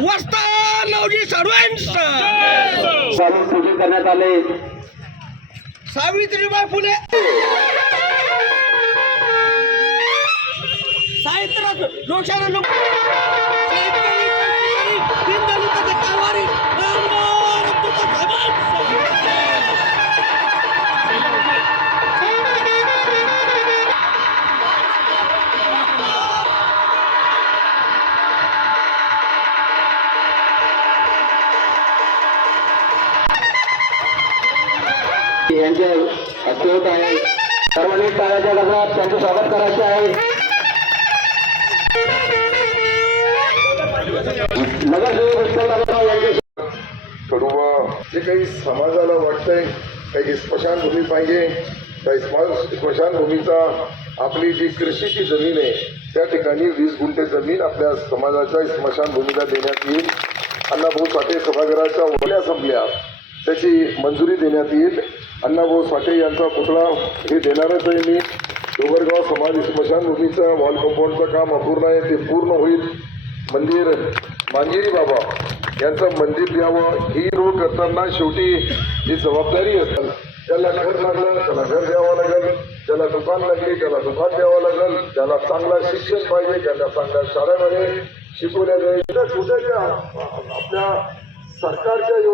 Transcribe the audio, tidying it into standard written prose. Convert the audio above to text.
वस्ता नवजी सर्वांचा पूजन करण्यात आले। सावित्रीबाई फुले साहित्य लोकशाही लोक यांचे हस्ते होत आहे। सर्वांनी टाळ्याच्या गजरात त्यांचे स्वागत करायचे आहे। जे काही समाजाला वाटतंय काही स्मशानभूमी पाहिजे, त्या स्मशानभूमीचा आपली जी कृषीची जमीन आहे त्या ठिकाणी 20 गुंठे जमीन आपल्या समाजाच्या स्मशानभूमीला देण्यात येईल। अण्णाभाऊ साठे सभागृहाच्या वड्या संपल्या त्याची मंजुरी देण्यात येईल। अण्णाभाऊ साठे यांचा पुतळा हे देणारच आहे मी। डोंगरगाव समाज स्मशानभूमीचं वॉल कंपाऊंडचं काम अपूर्ण आहे, ते पूर्ण होईल। मंदिर मांजिरी बाबा यांचं मंदिर द्यावं ही रोग करताना शेवटी जी जबाबदारी असेल, त्याला घर लागलं त्याला घर द्यावं लागेल, ज्याला दुकान लागली त्याला दुकान द्यावं लागेल, ज्याला चांगलं शिक्षण पाहिजे त्याला चांगल्या शाळेमध्ये शिकवल्या जाईल। छोट्याशा आपल्या सरकारच्या योजना